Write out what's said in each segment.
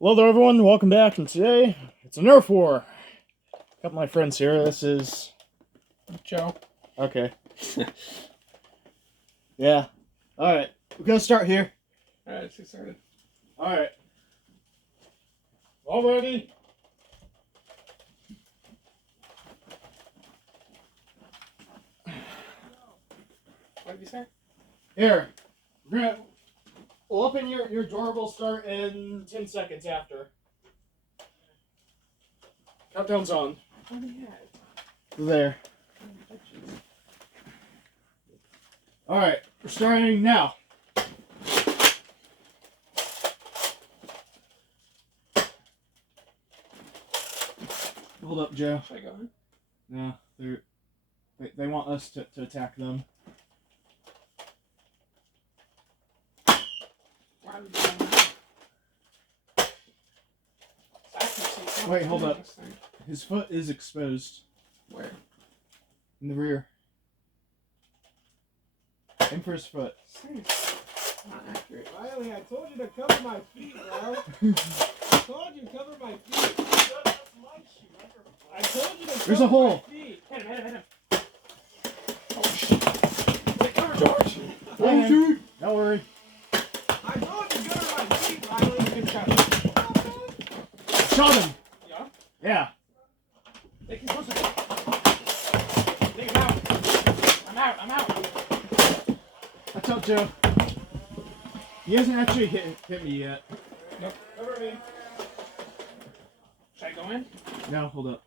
Hello there, everyone. Welcome back. And today it's a Nerf War. Got my friends here. This is Joe. okay. Yeah. All right. We're gonna start here. All right, let's get started. All right. All ready? What did you say? Here. We'll open your door. Will start in 10 seconds after. Countdown's on. Oh, yeah. There. All right. We're starting now. Hold up, Joe. Should I go in? No, they want us to attack them. Why are we doing that? Wait, hold up. His foot is exposed Where? in the rear. Aim for his foot. Not accurate. Riley, I told you to cover my feet, bro. I told you to cover my feet. I told you to cover There's a hole. my feet. Hit him. Oh, shit. Wait, cover George. Oh, shoot! Don't worry. I told you to cover my feet, Riley. Good shot. Shot him! Yeah? Yeah. Take him closer. Take him out. I'm out. That's up, Joe. He hasn't actually hit me yet. Nope. Cover me. Should I go in? No, hold up.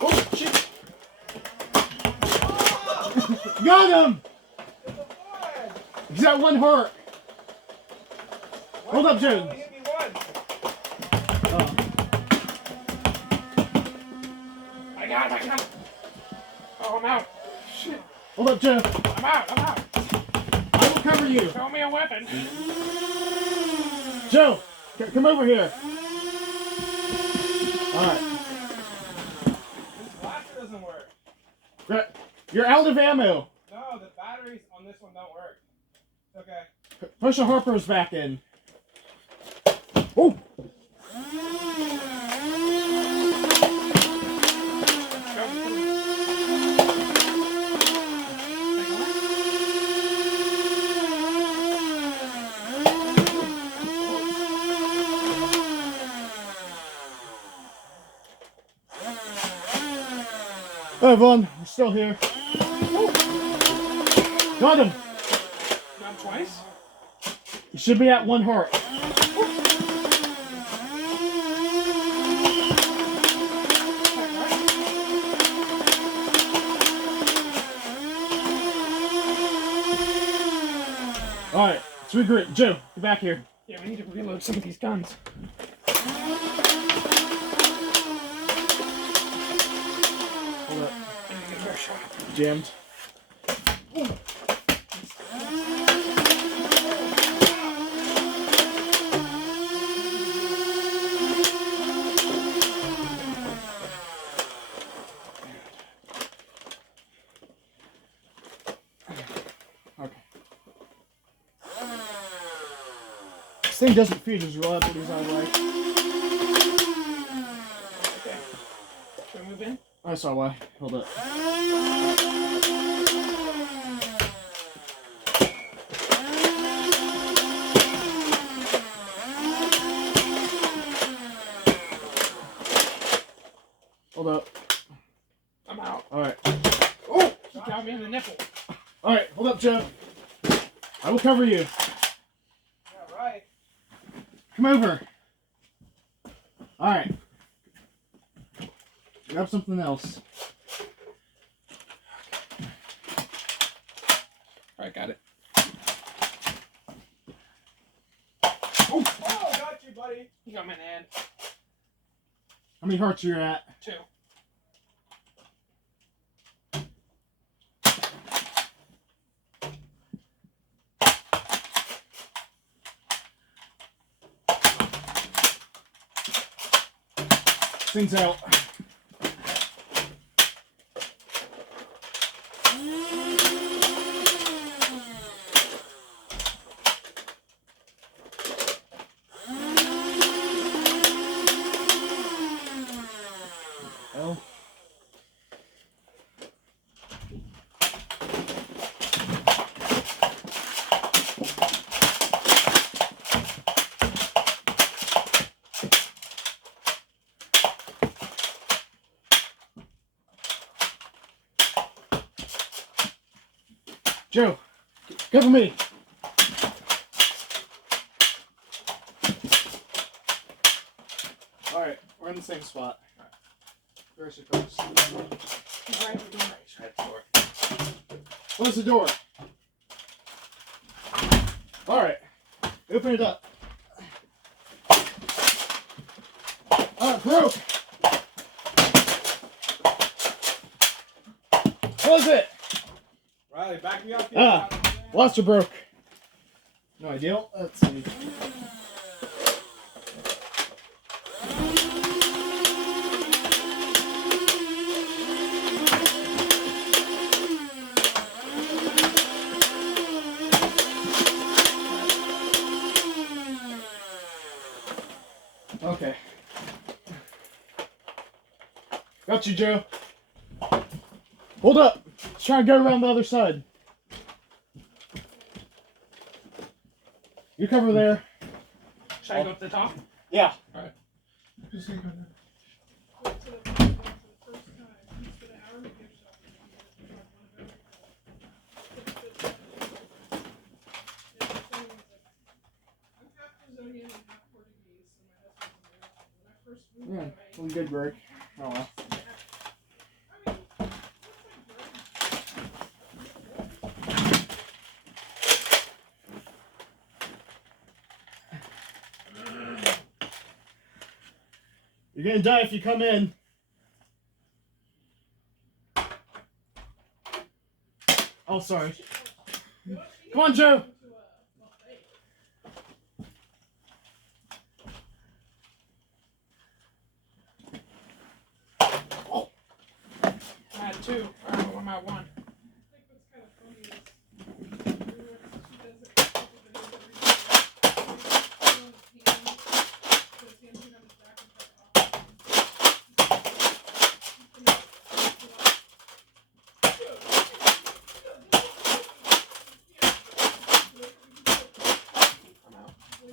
Oh, shit. Got him! It's a flag. He's got one heart. Hold up, Joe. Only hit me once. Oh. I got him. Oh, I'm out. Shit. Hold up, Joe. I'm out. I will cover you. Show me a weapon. Joe, come over here. Alright. This blaster doesn't work. You're out of ammo. No, the batteries on this one don't work. Okay. Push the Harpers back in. Oh! Hey, Vaughn, we're still here. Got him! Got him twice? You should be at one heart. Alright, let's regroup. Joe, get back here. Yeah, we need to reload some of these guns. Hold up. I need to get a better shot. Jammed. Okay. This thing doesn't feed as reliably as I like. Okay. Should I move in? I saw why. Hold up. Hold up. I'm out. Alright. Oh! He got me in the nipple. Alright, hold up, Joe. I will cover you. Yeah, right. Come over. Alright. Grab something else. Alright, got it. Oh, got you, buddy. He got me in the hand. How many hearts you're at? 2. Things out. Joe, cover me. Alright, we're in the same spot. Reverse it across. He's right at the door. He's right at the door. Close the door. Alright, open it up. Broke. Close it. Riley, back me up. Lost or broke. No ideal. Let's see. Okay. Got you, Joe. Hold up. Let's try and go around the other side. You cover there. Should I go up the top? Yeah. Alright. Yeah, one good break. Oh well. You're gonna die if you come in. Oh, sorry. Come on, Joe. I'm at 2. Oh, I'm at 1.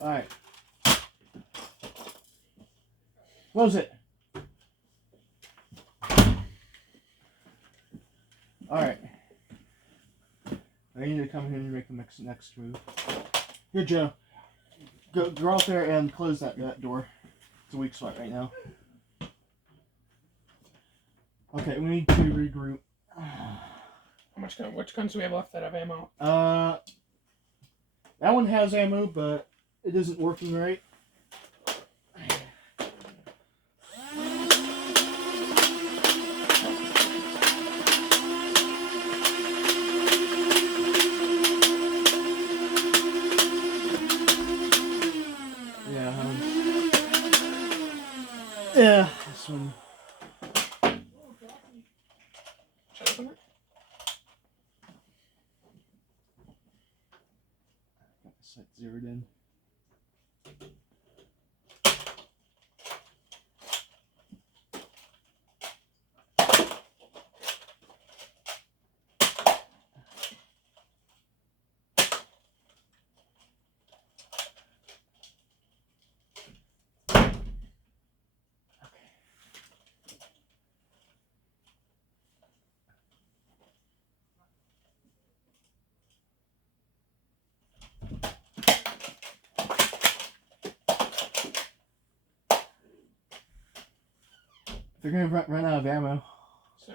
Alright. Close it. Alright. I need to come here and make the next move. Here, Joe. Go out there and close that door. It's a weak spot right now. Okay, we need to regroup. Which guns do we have left that have ammo? That one has ammo, but it isn't working right. Yeah, this one. Should I open it? Got the sight zeroed in. They're gonna run out of ammo. So,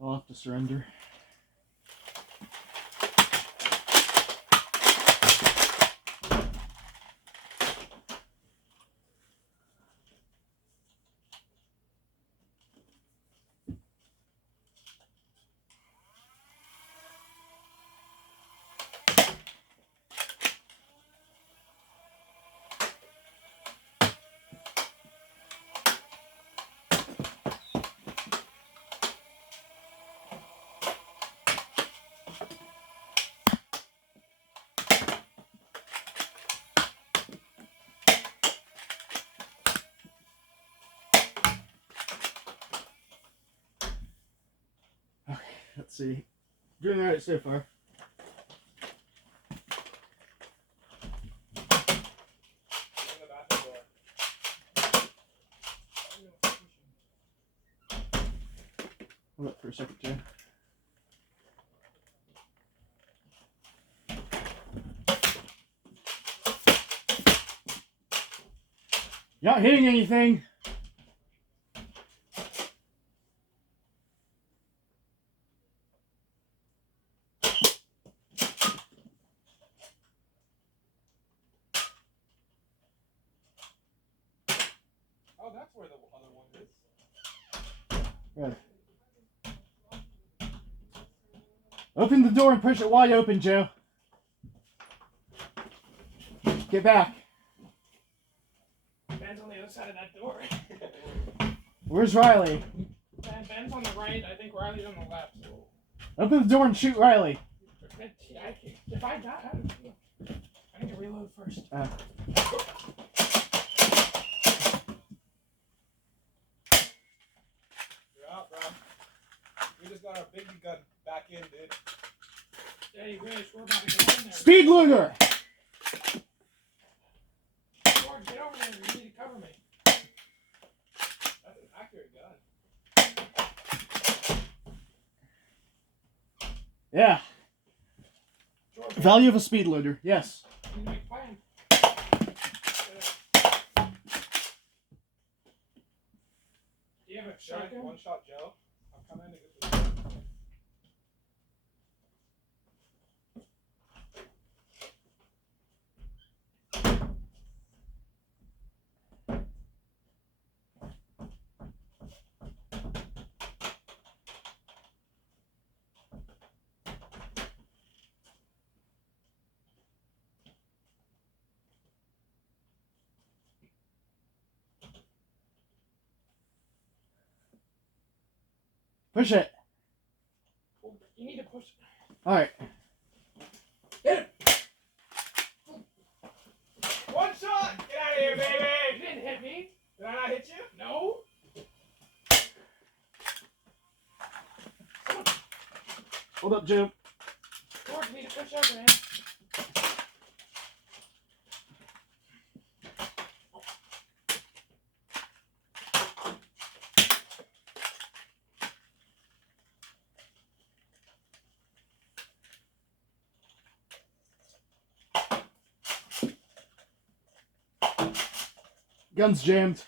I'll have to surrender. Okay, let's see. Doing alright so far. Look. a second, Joe. You're not hitting anything. Oh, that's where the other one is. Good. Open the door and push it wide open, Joe. Get back. Ben's on the other side of that door. Where's Riley? Ben's on the right. I think Riley's on the left. Open the door and shoot Riley. If I die, I need to reload first. You're out, bro. We just got our baby gun back in, dude. Yeah, you wish. We're about to get in there. Speed luger! George, get over there. You need to cover me. That's an accurate gun. Yeah. George, Value of a speed loader. Yes. you need to make a plan. Do you have a shotgun? One shot, Joe. I'm coming to get this. Push it. You need to push. Alright. One shot! Get out of here, baby! You didn't hit me. Did I not hit you? No. Hold up, Joe. George, you need to push over, man. Gun's jammed.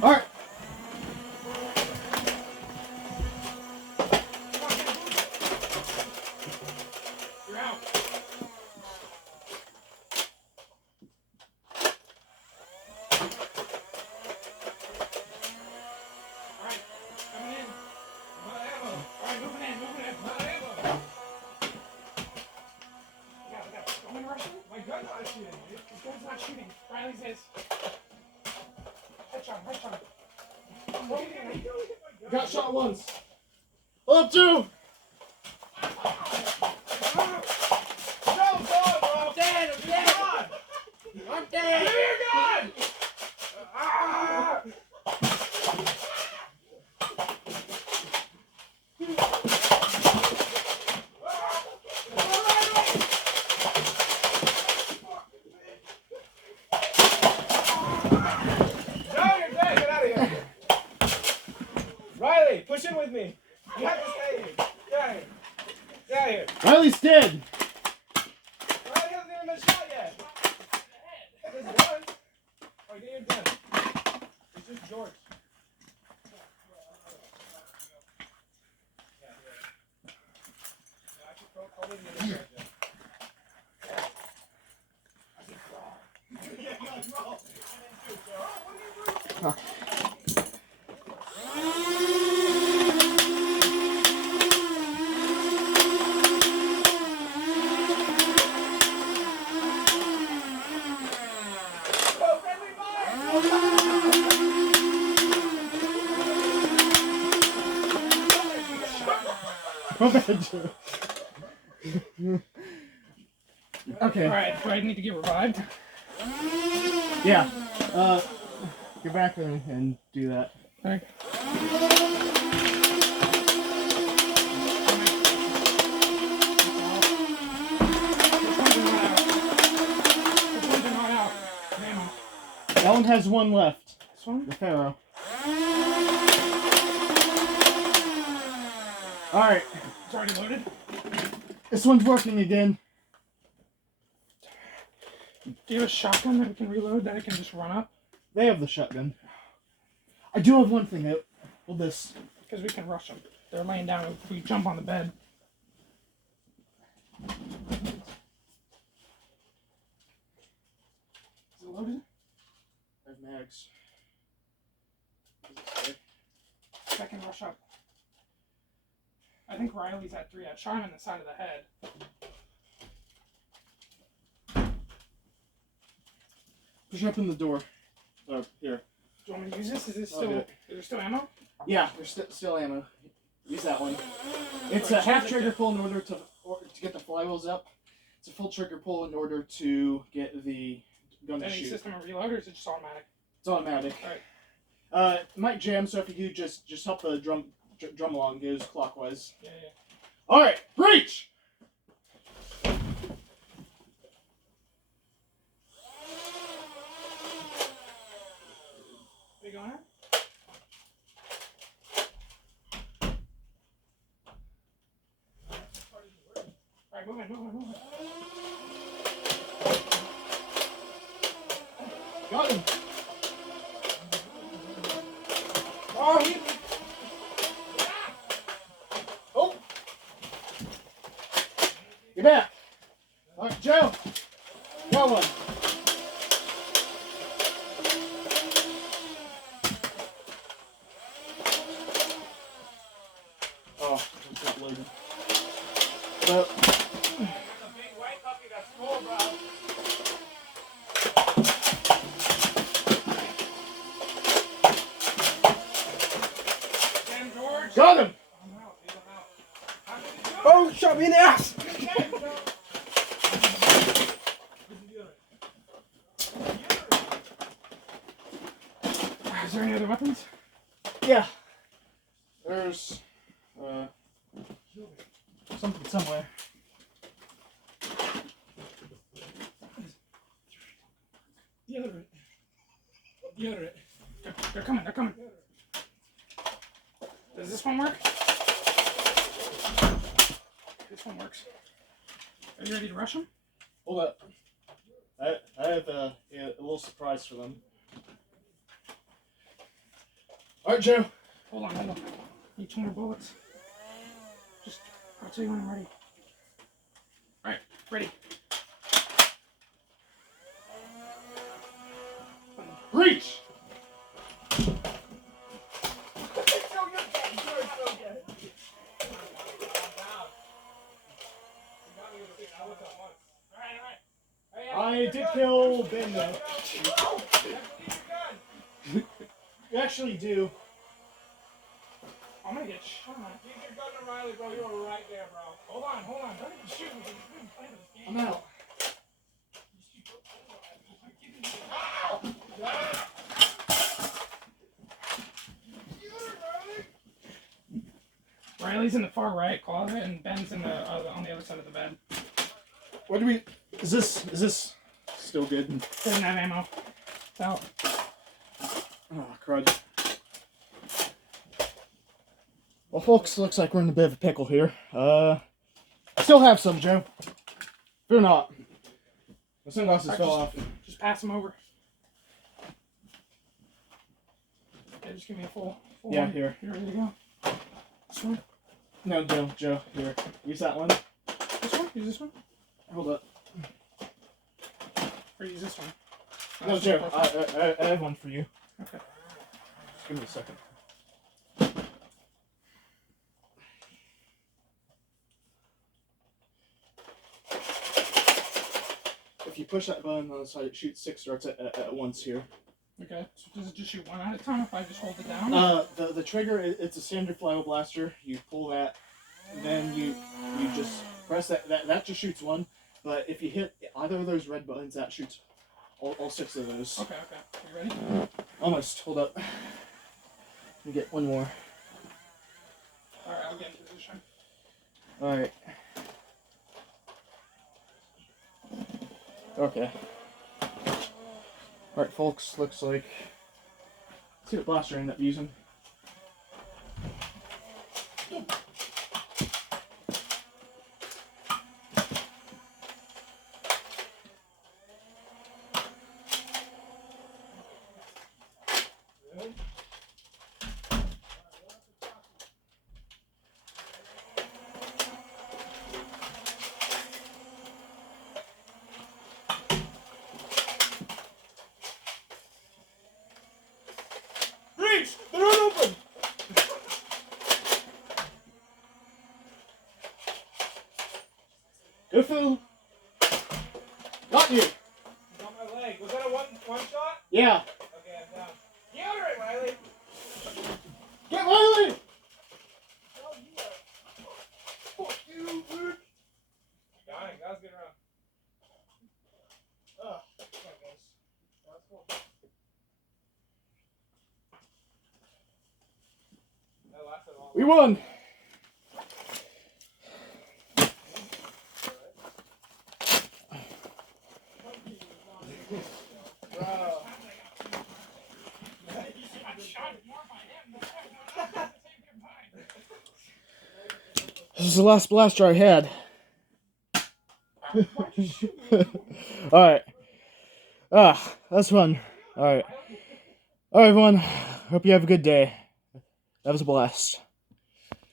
Alright. You're out. Alright, coming in. Alright, moving in. We got it. Going rushing? My gun's not shooting, dude. His gun's not shooting. Riley's is. Headshot. Got shot once. Hold up, two. No, bro! I'm dead. I'm dead. Give me your gun! Ah! Riley, push in with me. You have to stay here. Get out of here. Get out of here. Riley's dead. Riley hasn't even been shot yet. There's one. Oh, get your gun. It's just George. Yeah, I should call in the other guy, Jeff. Yeah, crawl. What are you doing? My bad, Joe. Okay. Alright, do I need to get revived? Yeah. Get back there and do that. Alright. That one has one left. This one? The Pharaoh. Alright. It's already loaded? This one's working again. Do you have a shotgun that we can reload that I can just run up? They have the shotgun. I do have one thing out. Hold this. Because we can rush them. They're laying down if we jump on the bed. Is it loaded? I have mags. I can rush up. I think Riley's at 3. I shot him in the side of the head. Push up in the door. Here. Do you want me to use this? Is this I'll do still? it. Is there still ammo? Yeah, there's still ammo. Use that one. It's a half trigger pull in order to get the flywheels up. It's a full trigger pull in order to get the gun to Any shoot. system of reload, or is it just automatic? It's automatic. Alright. It might jam, so if you just help the drum along goes clockwise. Yeah. All right, breach. Are you going in? Alright, move in. Got him. Oh, he... Oh. Get back. All right, Joe. Got one. Oh, it's not loaded. Well, It's a big white puppy that's full, bro. Sam George. got him. Oh, shot me in the ass. Is there any other weapons? Yeah. There's something somewhere. Deodorant. They're coming. Does this one work? This one works. Are you ready to rush them? Hold up. I have a little surprise for them. All right, Joe. Hold on. Need 2 more bullets. Just, I'll tell you when I'm ready. Alright, ready. Breach. I did kill Ben though. You actually do. I'm gonna get shot. Keep your gun to Riley, bro. You were right there, bro. Hold on. Don't even shoot me. We've been playing this game. I'm out. Riley's in the far right closet, and Ben's in the on the other side of the bed. What do we? Is this still good? Doesn't have ammo. It's out. Oh, crud. Well, folks, looks like we're in a bit of a pickle here. I still have some, Joe. Fear not. My sunglasses fell off. Just pass them over. Okay, just give me a full Yeah, one. here. You ready to go? This one? No, Joe, here. Use that one. This one? Use this one? Hold up. Or use this one? No, Joe, I have one for you. Okay. Just give me a second. If you push that button on the side, it shoots 6 darts at once here. Okay. So does it just shoot one at a time if I just hold it down? The trigger, it's a standard flywheel blaster. You pull that, and then you just press that just shoots one. But if you hit either of those red buttons, that shoots all 6 of those. Okay. You ready? Almost. Hold up. Let me get one more. Alright, I'll get in position. Alright. Okay. Alright, folks, looks like... Let's see what blaster I end up using. Reach! They're not open! Go Phil! Got you! Got my leg. Was that a one shot? Yeah! Okay, I'm down. Get out of it, Riley! Get Riley! Oh, you are. Fuck you, Luke! Got it. That was a good round. Oh, that was cool. That lasted a long We won! Bro. This is the last blaster I had. Alright. That's fun. Alright. Alright, everyone. Hope you have a good day. That was a blast.